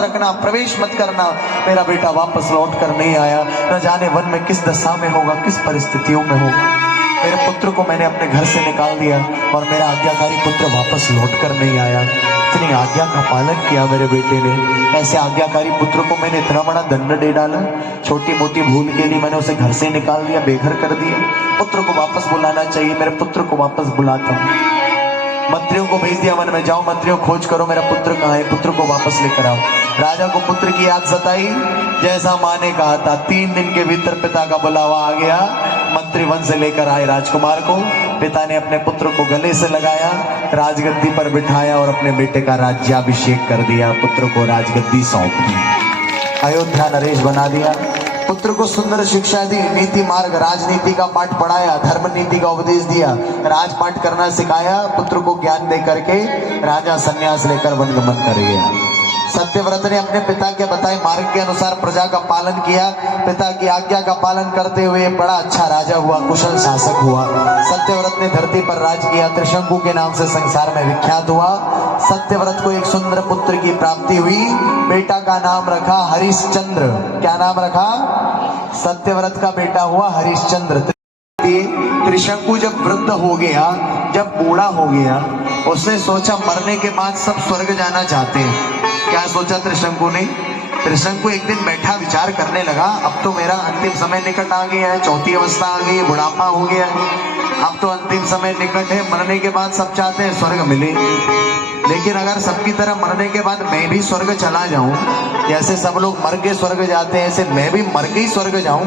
रखना, प्रवेश मत करना। मेरा बेटा वापस लौट कर नहीं आया, न जाने वन में किस दशा में होगा, किस परिस्थितियों में होगा। मेरे पुत्र को मैंने अपने घर से निकाल दिया और मेरा आज्ञाकारी पुत्र वापस लौट कर नहीं आया। इतनी आज्ञा का पालन किया मेरे बेटे ने। ऐसे आज्ञाकारी पुत्र को मैंने इतना बड़ा दंड दे डाला। छोटी मोटी भूल के लिए मैंने उसे घर से निकाल दिया, बेघर कर दिया। पुत्र को वापस बुलाना चाहिए, मेरे पुत्र को वापस बुलाता हूँ। मंत्रियों को भेज दिया वन में, जाओ मंत्रियों खोज करो मेरा पुत्र कहाँ है, पुत्र को वापस लेकर आओ। राजा को पुत्र की याद सताई, जैसा माँ ने कहा था 3 दिन के भीतर पिता का बुलावा आ गया। मंत्री वन से लेकर आए राजकुमार को। पिता ने अपने पुत्र को गले से लगाया, राजगद्दी पर बिठाया और अपने बेटे का राज्याभिषेक कर दिया। पुत्र को राजगद्दी सौंप दी, अयोध्या नरेश बना दिया। पुत्र को सुंदर शिक्षा दी, नीति मार्ग राजनीति का पाठ पढ़ाया, धर्म नीति का उपदेश दिया, राजपाठ करना सिखाया। पुत्र को ज्ञान दे करके राजा संन्यास लेकर वनगमन कर गया। सत्यव्रत ने अपने पिता के बताए मार्ग के अनुसार प्रजा का पालन किया। पिता की आज्ञा का पालन करते हुए बड़ा अच्छा राजा हुआ, कुशल शासक हुआ। सत्यव्रत ने धरती पर राज किया, त्रिशंकु के नाम से संसार में विख्यात हुआ। सत्यव्रत को एक सुंदर पुत्र की प्राप्ति हुई। बेटा का नाम रखा हरिश्चंद्र। क्या नाम रखा? सत्यव्रत का बेटा हुआ हरिश्चंद्र। त्रिशंकु जब वृद्ध हो गया, जब बूढ़ा हो गया, उसने सोचा मरने के बाद सब स्वर्ग जाना चाहते हैं। क्या सोचा त्रिशंकु ने? त्रिशंकु एक दिन बैठा विचार करने लगा, अब तो मेरा अंतिम समय निकट आ गया है, चौथी अवस्था आ गई है, बुढ़ापा हो गया है, अब तो अंतिम समय निकट है। मरने के बाद सब चाहते हैं स्वर्ग मिले, लेकिन अगर सबकी तरह मरने के बाद मैं भी स्वर्ग चला जाऊं, जैसे सब लोग मर के स्वर्ग जाते हैं ऐसे मैं भी मर के ही स्वर्ग जाऊं,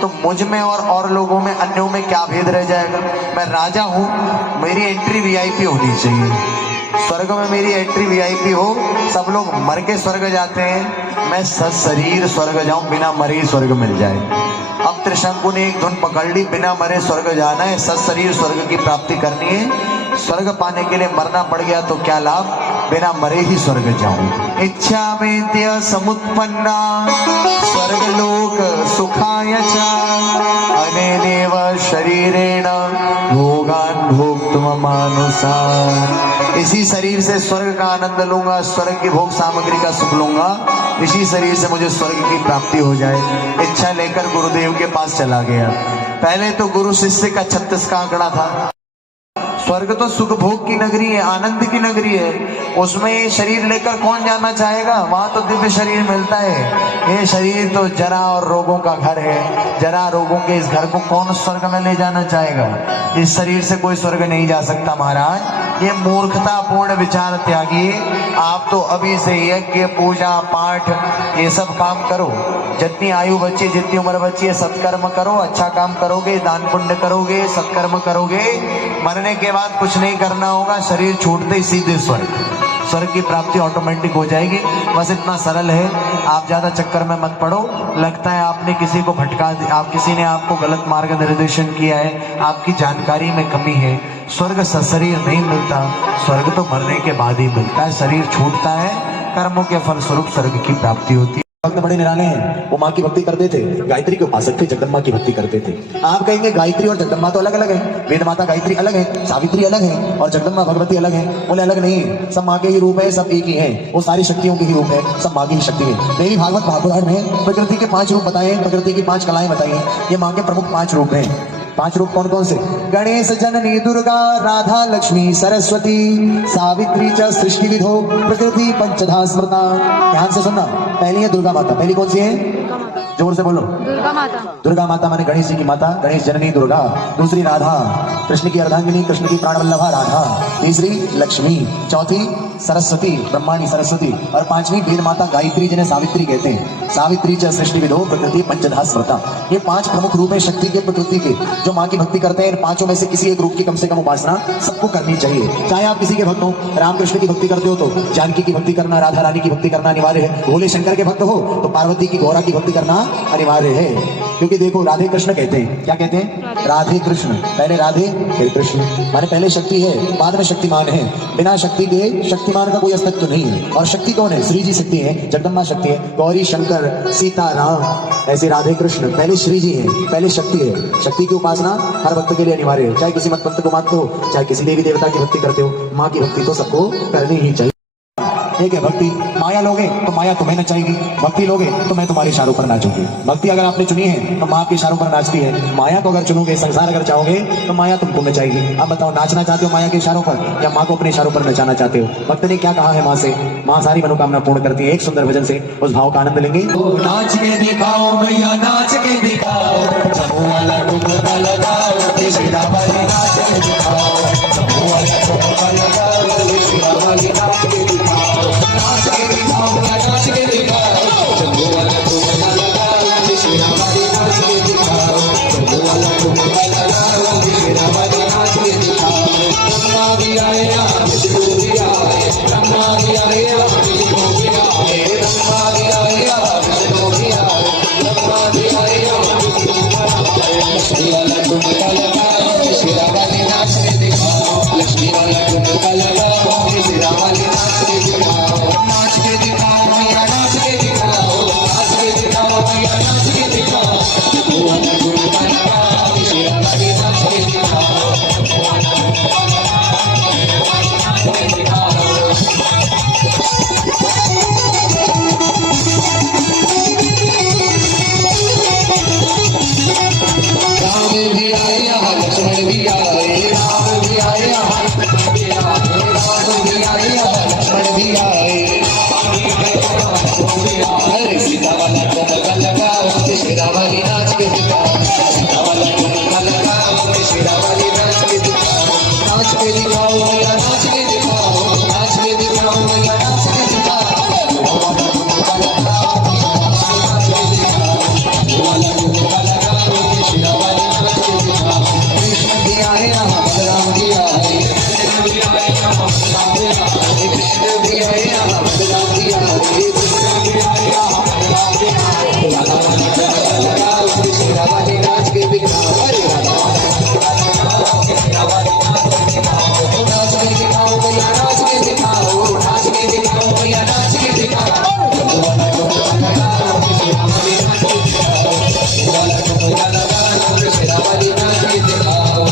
तो मुझ में और लोगों में, अन्यों में क्या भेद रह जाएगा? मैं राजा हूं, मेरी एंट्री वीआईपी होनी चाहिए। स्वर्ग में मेरी एंट्री वीआईपी हो। सब लोग मर के स्वर्ग जाते हैं, मैं सशरीर स्वर्ग जाऊं, बिना मरे स्वर्ग मिल जाए। अब त्रिशंकु ने एक धुन पकड़ ली, बिना मरे स्वर्ग जाना है, सशरीर स्वर्ग की प्राप्ति करनी है। स्वर्ग पाने के लिए मरना पड़ गया तो क्या लाभ, बिना मरे ही स्वर्ग जाऊं। इच्छा में समुत्पन्ना स्वर्ग लोक सुखाय च अनेनेव शरीरेण भोगान भोक्तुम मानुषा। इसी शरीर से स्वर्ग का आनंद लूंगा, स्वर्ग की भोग सामग्री का सुख लूंगा, इसी शरीर से मुझे स्वर्ग की प्राप्ति हो जाए। इच्छा लेकर गुरुदेव के पास चला गया। पहले तो गुरु शिष्य का 36 का आंकड़ा था। स्वर्ग तो सुख भोग की नगरी है, आनंद की नगरी है, उसमें शरीर लेकर कौन जाना चाहेगा? वहां तो दिव्य शरीर मिलता है। ये शरीर तो जरा और रोगों का घर है, जरा रोगों के इस घर को कौन स्वर्ग में ले जाना चाहेगा? इस शरीर से कोई स्वर्ग नहीं जा सकता महाराज। ये मूर्खतापूर्ण विचार त्यागिए। आप तो अभी से यज्ञ पूजा पाठ ये सब काम करो, जितनी आयु बची, जितनी उम्र बची है, सत्कर्म करो, अच्छा काम करोगे, दान पुण्य करोगे, सत्कर्म करोगे, मरने के बाद कुछ नहीं करना होगा, शरीर छूटते ही सीधे स्वर्ग की प्राप्ति ऑटोमेटिक हो जाएगी। बस इतना सरल है, आप ज्यादा चक्कर में मत पड़ो। लगता है आपने किसी को भटका दिया, आप किसी ने आपको गलत मार्ग निर्देशन किया है, आपकी जानकारी में कमी है। स्वर्ग सशरीर नहीं मिलता, स्वर्ग तो मरने के बाद ही मिलता है। शरीर छूटता है, कर्मों के फलस्वरूप स्वर्ग की प्राप्ति होती है। भक्त बड़े निराले हैं, वो माँ की भक्ति करते थे, गायत्री के उपासक थे, जगदम्बा की भक्ति करते थे। आप कहेंगे गायत्री और जगदम्बा तो अलग अलग है, वेद माता गायत्री अलग है, सावित्री अलग है और जगदम्बा भगवती अलग है। बोले अलग नहीं, सब माँ के ही रूप है, सब एक ही है, वो सारी शक्तियों के ही रूप है, सब माँ की ही शक्ति है। देवी भागवत महापुराण में प्रकृति के 5 रूप बताए, प्रकृति की 5 कलाएं बताई। ये माँ के प्रमुख 5 रूप है। 5 रूप कौन कौन से? गणेश जननी दुर्गा, राधा लक्ष्मी सरस्वती, सावित्री च सृष्टि विधो, प्रकृति पंचधा स्मृता। ध्यान से सुनना, पहली है दुर्गा माता। पहली कौन सी है? जोर से बोलो। दुर्गा माता। दुर्गा माता माने गणेश जी की माता, गणेश जननी दुर्गा। दूसरी राधा, कृष्ण की अर्धांगिनी, कृष्ण की प्राणवल्लभा राधा। तीसरी लक्ष्मी, चौथी सरस्वती, ब्रह्माणी सरस्वती, और 5वीं वेद माता गायत्री, जिन्हें सावित्री कहते हैं। सावित्री च सृष्टि विधो, प्रकृति पंचधा स्मृता। ये 5 प्रमुख रूप है शक्ति के, प्रकृति के। जो माँ की भक्ति करते हैं, इन 5 में से किसी एक रूप की कम से कम उपासना सबको करनी चाहिए। चाहे आप किसी के भक्त हो, रामकृष्ण की भक्ति करते हो तो जानकी की भक्ति करना, राधा रानी की भक्ति करना अनिवार्य है। भोले शंकर के भक्त हो तो पार्वती की, गौरा की भक्ति करना अनिवार्य है। क्योंकि देखो, राधे कृष्ण कहते हैं, क्या कहते हैं? राधे कृष्ण। पहले राधे फिर कृष्ण, माने पहले शक्ति है, बाद में शक्तिमान है। बिना शक्ति के शक्तिमान का कोई अस्तित्व नहीं है। और शक्ति कौन है? श्री जी शक्ति है, जगदम्बा शक्ति है, गौरी शंकर सीता राम, ऐसे राधे कृष्ण पहले श्री जी है, पहले शक्ति है। शक्ति की उपासना हर भक्त के लिए अनिवार्य है, चाहे किसी मत पंथ को मानते हो, चाहे किसी देवी देवता की भक्ति करते हो, माँ की भक्ति तो सबको करनी ही चाहिए। एक है भक्ति। माया लोगे तो माया तुम्हें नचाएगी, भक्ति लोगे तो मैं तुम्हारे इशारों पर नाचूंगी। भक्ति अगर आपने चुनी है तो माँ आपके इशारों पर नाचती है। माया को अगर चुनोगे, संसार अगर चाहोगे तो माया तुमको नचाएगी। अब बताओ, नाचना चाहते हो माया के इशारों पर या माँ को अपने इशारों पर नचाना चाहते हो? भक्त ने क्या कहा है माँ से? माँ सारी मनोकामना पूर्ण करती है। एक सुंदर भजन से उस भाव का आनंद लेंगे। नाच के दिखाओ मैया, नाच के दिखाओ, जम्मू वाला ठुमका लगाओ, तेरा वाली नाच के दिखाओ, जम्मू वाला ठुमका लगाओ, तेरा वाली नाच के दिखाओ, नाच के दिखाओ, नाच के दिखाओ, जम्मू वाला ठुमका लगाओ, तेरा वाली नाच के दिखाओ, जम्मू वाला ठुमका लगाओ, तेरा वाली नाच के दिखाओ। ब्रह्मा भी आया, विष्णु भी आया, ब्रह्मा भी आया, विष्णु भी आया, ब्रह्मा भी आया, विष्णु भी आया, ब्रह्मा भी आया, विष्णु भी आया। लक्ष्मी वाला ठुमका लगाओ, तेरा वाली नाच के दिखाओ, लक्ष्मी वाला ठुमका लगाओ, तेरा वाली नाच के दिखाओ, नाच के दिखाओ मैया, नाच के दिखाओ, नाच के दिखाओ मैया, नाच के दिखाओ, जम्मू वाला ठुमका लगाओ, तेरा वाली नाच के दिखाओ, जम्मू वाला ठुमका लगाओ, तेरा वाली नाच के दिखाओ। राम भी आया, लक्ष्मण भी आए, राम भी आया, लक्ष्मण भी आए, राम भी आया, लक्ष्मण भी आए, अरे सीता वाला ठुमका लगाओ, तेरा वाली नाच के दिखाओ, सीता वाला ठुमका लगाओ, तेरा वाली नाच के दिखाओ, नाच के दिखाओ मैया, नाच के दिखाओ, नाच के दिखाओ मैया, नाच के दिखाओ, वाला ठुमका लगाओ, नाच के दिखाओ, वाला ठुमका लगाओ, तेरा वाली नाच के दिखाओ। कृष्ण भी आया, बलराम भी आए, कृष्ण भी आया, बलराम भी आए, कृष्ण भी आया, बलराम भी आए, कृष्ण भी आया, बलराम भी आए, राधा ठुमका लगाओ, तेरा वाली नाच के दिखाओ, अरे राधा तेरा वाली नाच के दिखाओ, नाच के दिखाओ भैया, नाच के दिखाओ, नाच के दिखाओ भैया, नाच के दिखाओ, जम्मू वाला ठुमका लगाओ, तेरा वाली नाच के दिखाओ, जम्मू वाला ठुमका लगाओ, तेरा वाली नाच के दिखाओ।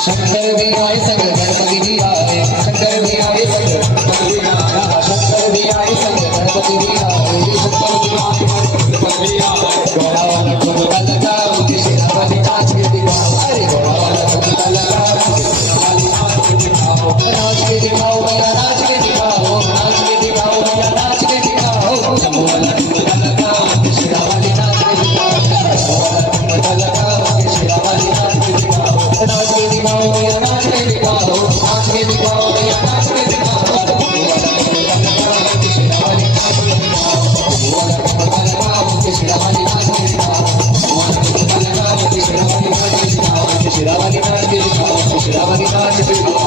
शंकर भी आए, संग गणपति भी आए, शंकर भी आए, संग गणपति भी आया, शंकर भी आए, संग गणपति भी आए, शंकर भी आए, गणपति भी आए, घोड़ा वाला ठुमका लगाओ, तेरा वाली नाच के दिखाओ, अरे घोड़ा वाला ठुमका लगाओ, तेरा वाली नाच के दिखाओ, नाच के दिखाओ भैया, नाच के दिखाओ, नाच के दिखाओ भैया, नाच के दिखाओ, जम्मू वाला ठुमका लगाओ, तेरा वाली नाच के दिखाओ, जम्मू वाला ठुमका लगाओ, तेरा वाली नाच के दिखाओ, नाच के दिखाओ भैया, नाच के दिखाओ, नाच के दिखाओ भैया, नाच के दिखाओ, जम्मू वाला ठुमका लगाओ, तेरा वाली नाच के दिखाओ, जम्मू वाला ठुमका लगाओ, तेरा वाली नाच के दिखाओ, जम्मू वाला ठुमका लगाओ, तेरा वाली नाच के दिखाओ, तेरा वाली नाच के दिखाओ, तेरा वाली नाच के दिखाओ।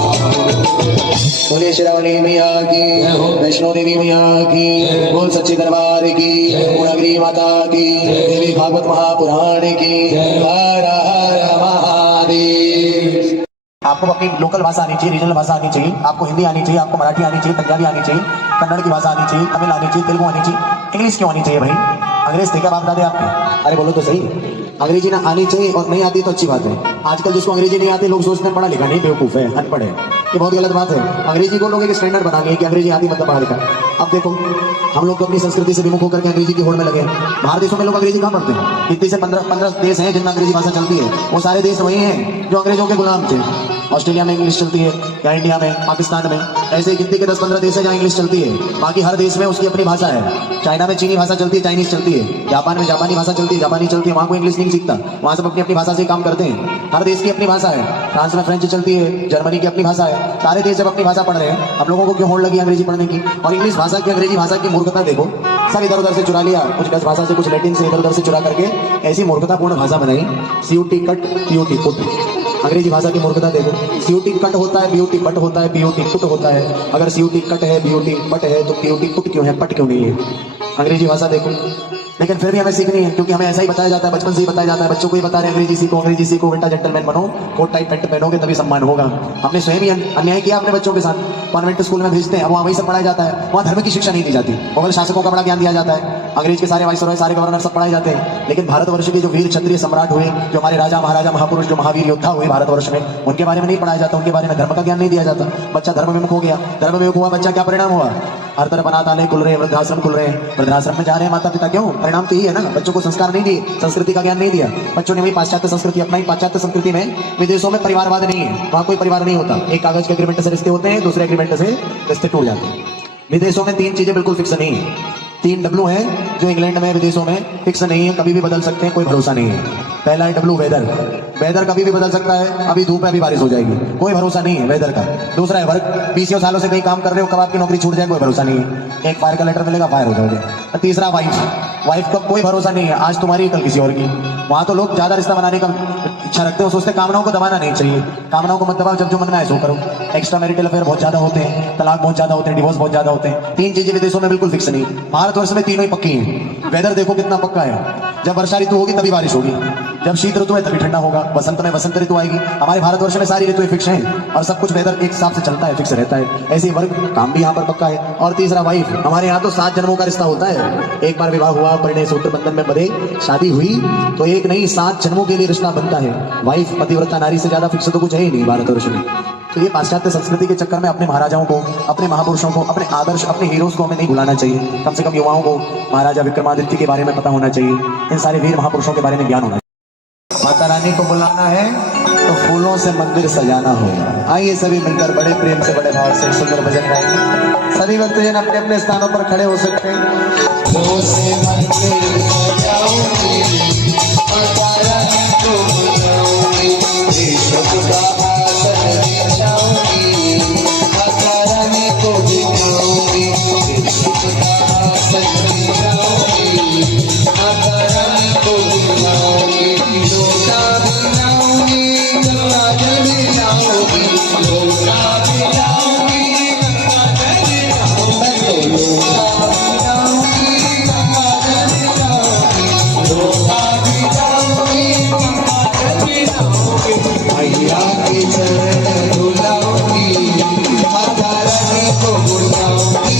बोले शेरावाली मैया की, वैष्णो देवी मैया की, बोल सच्चे दरबार की, पूर्णगिरी माता की, देवी भागवत महापुराण की, हर हर महादेव। आपको अपनी लोकल भाषा आनी चाहिए, रीजनल भाषा आनी चाहिए, आपको हिंदी आनी चाहिए, आपको मराठी आनी चाहिए, पंजाबी आनी चाहिए, कन्नड़ की भाषा आनी चाहिए, तमिल आनी चाहिए, तेलुगु आनी चाहिए। इंग्लिश क्यों आनी चाहिए भाई? अंग्रेज थे क्या बाप दादे आपके? अरे बोलो तो सही। अंग्रेजी ना आनी चाहिए और नहीं आती तो अच्छी बात है। आजकल जिसको अंग्रेजी नहीं आती लोग सोचते हैं पढ़ा लिखा नहीं, बेवकूफ है, अनपढ़ है। ये बहुत गलत बात है। अंग्रेजी को लोग एक स्टैंडर्ड बना लिए कि अंग्रेजी आती मतलब पढ़ा लिखा। अब देखो हम लोग तो अपनी संस्कृति से विमुख होकर के अंग्रेजी की होड़ में लगे। बाहर देशों में लोग अंग्रेजी कहाँ पढ़ते हैं? इतने से 15 देश हैं जिनमें अंग्रेजी भाषा चलती है। वो सारे देश वही हैं जो अंग्रेजों के गुलाम थे। ऑस्ट्रेलिया में इंग्लिश चलती है, या इंडिया में, पाकिस्तान में, ऐसे गिनती के 10-15 देश है जहाँ इंग्लिश चलती है। बाकी हर देश में उसकी अपनी भाषा है। चाइना में चीनी भाषा चलती है, चाइनीज चलती है। जापान में जापानी भाषा चलती है, जापानी चलती है। वहाँ कोई इंग्लिश नहीं सीखता, वहाँ सब अपनी अपनी भाषा से काम करते हैं। हर देश की अपनी भाषा है। फ्रांस में फ्रेंच चलती है, जर्मनी की अपनी भाषा है। सारे देश जब अपनी भाषा पढ़ रहे हैं, हम लोगों को क्यों होड़ लगी अंग्रेजी पढ़ने की? और इंग्लिश भाषा की, अंग्रेजी भाषा की मूर्खता देखो, सब इधर उधर से चुरा लिया। कुछ डच भाषा से, कुछ लैटिन से इधर उधर से चुरा करके ऐसी मूर्खतापूर्ण भाषा बनाई। C U T cut, P U T put. अंग्रेजी भाषा की मूर्खता देखो। सीयूटी कट होता है, बीयूटी बट होता है, पीयूटी पुट होता है। अगर सीयूटी कट है, बीयूटी बट है, तो पीयूटी पुट क्यों है, पट क्यों नहीं है? अंग्रेजी भाषा देखो। लेकिन फिर भी हमें सीखनी है, क्योंकि हमें ऐसा ही बताया जाता है, बचपन से ही बताया जाता है, बच्चों को ही बता रहे हैं अंग्रेजी सीखो बेटा, जेंटलमैन बनो, कोट टाइप पैंट पहनोगे तभी सम्मान होगा। हमने स्वयं ही अन्याय किया अपने बच्चों के साथ। कॉन्वेंट स्कूल में भेजते हैं, अब वहाँ वही सब पढ़ाया जाता है, वहाँ धर्म की शिक्षा नहीं दी जाती, मुगल शासकों का बड़ा ज्ञान दिया जाता है, अंग्रेज के सारे वाइसरॉय सारे गवर्नर सब पढ़ाए जाते हैं। लेकिन भारतवर्ष के जो वीर क्षत्रिय सम्राट हुए, जो हमारे राजा महाराजा महापुरुष, जो महावीर योद्धा हुए भारतवर्ष में, उनके बारे में नहीं पढ़ाया जाता, उनके बारे में धर्म का ज्ञान नहीं दिया जाता। बच्चा धर्म विमुख हो गया, धर्म विमुख हुआ बच्चा, क्या परिणाम हुआ? हर तरफ अनाथ आलय खुल रहे हैं, वृद्धाश्रम खुल रहे हैं, वृद्धाश्रम में जा रहे हैं माता पिता, क्यों? परिणाम तो यही है ना, बच्चों को संस्कार नहीं दिए, संस्कृति का ज्ञान नहीं दिया, बच्चों ने वही पाश्चात्य संस्कृति अपनाई। पाश्चात्य संस्कृति में विदेशों में परिवारवाद नहीं है, वहां कोई परिवार नहीं होता, एक कागज के एग्रीमेंट से रिश्ते होते हैं, दूसरे एग्रीमेंट से रिश्ते टूट जाते हैं। विदेशों में 3 चीजें बिल्कुल फिक्स नहीं है, 3 W है जो इंग्लैंड में विदेशों में फिक्स नहीं है, कभी भी बदल सकते हैं, कोई भरोसा नहीं है। पहला है W, वेदर, वेदर कभी भी बदल सकता है, अभी धूप है अभी बारिश हो जाएगी, कोई भरोसा नहीं है वेदर का। दूसरा है वर्क, 20 सालों से कहीं काम कर रहे हो, कब आपकी नौकरी छूट जाए कोई भरोसा नहीं है, एक फायर का लेटर मिलेगा फायर हो जाओगे। और तीसरा वाइफ, वाइफ का कोई भरोसा नहीं है, आज तुम्हारी कल किसी और की। वहां तो लोग ज्यादा रिश्ता बनाने का इच्छा रखते हो, सोचते कामनाओं को दबाना नहीं चाहिए, कामनाओं को मत दबाओ, जब जो मन में आए सो करो। एक्स्ट्रा मैरिटल अफेयर बहुत ज्यादा होते हैं, तलाक बहुत ज्यादा होते हैं, डिवोर्स बहुत ज्यादा होते हैं। 3 चीजें विदेशों में बिल्कुल फिक्स नहीं, भारतवर्ष में तीनों ही पक्की हैं। वेदर देखो कितना पक्का है, जब वर्षा ऋतु होगी तभी बारिश होगी, जब शीत ऋतु है तभी ठंडा होगा, बसंत में बसंत ऋतु आएगी। हमारे भारतवर्ष में सारी ऋतुएं फिक्स हैं और सब कुछ वेदर एक हिसाब से चलता है, फिक्स रहता है। ऐसे ही वर्ग, काम भी यहाँ पर पक्का है। और तीसरा वाइफ, हमारे यहाँ तो 7 जन्मों का रिश्ता होता है, एक बार विवाह हुआ, परिणय सूत्र बंधन में बंधे, शादी हुई तो एक नहीं 7 जन्मों के लिए रिश्ता बनता है। वाइफ पतिव्रता नारी से ज्यादा फिक्स तो कुछ है ही नहीं भारतवर्ष में। तो ये पाश्चात्य संस्कृति के चक्कर में अपने महाराजाओं को, अपने महापुरुषों को, अपने आदर्श, अपने हीरोज को हमें नहीं भुलाना चाहिए। कम से कम युवाओं को महाराजा विक्रमादित्य के बारे में पता होना चाहिए, इन सारे वीर महापुरुषों के बारे में ज्ञान होना चाहिए। माता रानी को बुलाना है तो फूलों से मंदिर सजाना होगा। आइए सभी मिलकर बड़े प्रेम से, बड़े भाव से एक सुंदर भजन गाएंगे। सभी भक्तजन अपने अपने स्थानों पर खड़े हो सकते हैं। फूलों से मंदिर सजाऊंगी, माता रानी को बुलाऊंगी, विश्व का आसन बिछाऊंगी, माता रानी को दिखाऊंगी, विश्व का आसन बिछाऊंगी, माता रानी को दिखाऊंगी, लोटा बिलाऊंगी, गंगा जल लाऊंगी, लोटा बिलाऊंगी, गंगा जल लाऊंगी, लोटा बिलाऊंगी, गंगा जल लाऊंगी, लोटा बिलाऊंगी, गंगा जल लाऊंगी, मैया के चरण धुलाऊंगी, माता रानी को बुलाऊंगी।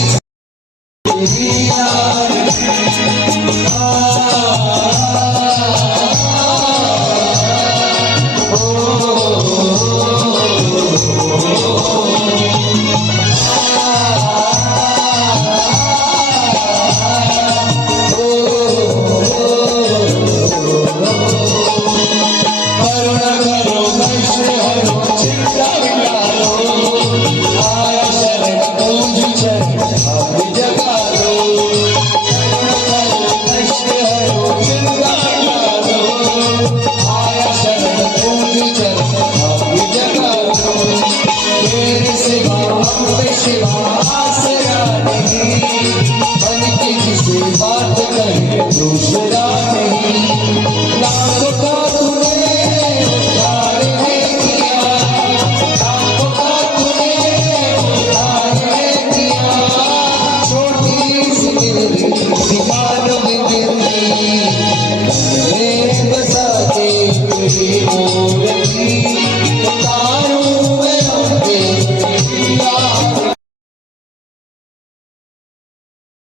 शिवा